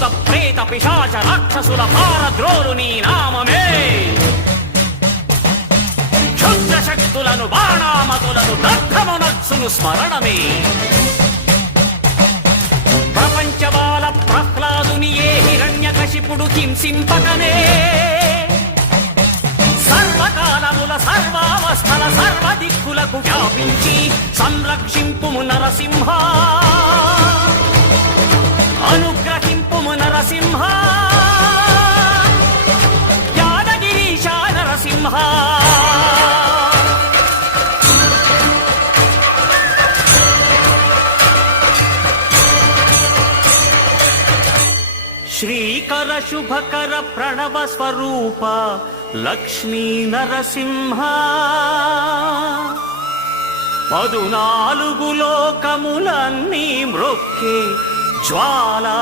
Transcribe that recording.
భూత ప్రేత పిశాచ రాక్షసుల పారద్రోలు నీ నామమే. క్షుద్ర శక్తులను బాణామతులను దగ్ధమునర్చును స్మరణమే. ప్రపంచబాల ప్రహ్లాదుని ఏ హిరణ్యకశిపుడు హింసింపకనే. సర్వకాలముల సర్వావస్థల సర్వదిక్కులకు వ్యాపించి సంరక్షింపుము నరసింహ, అనుగ్రహింపుము నరసింహ, యాదగిరీశ నరసింహ. శ్రీకర శుభకర ప్రణవ స్వరూప లక్ష్మీ నరసింహ, 14 లోకములన్నీ మ్రొక్కే జ్వాల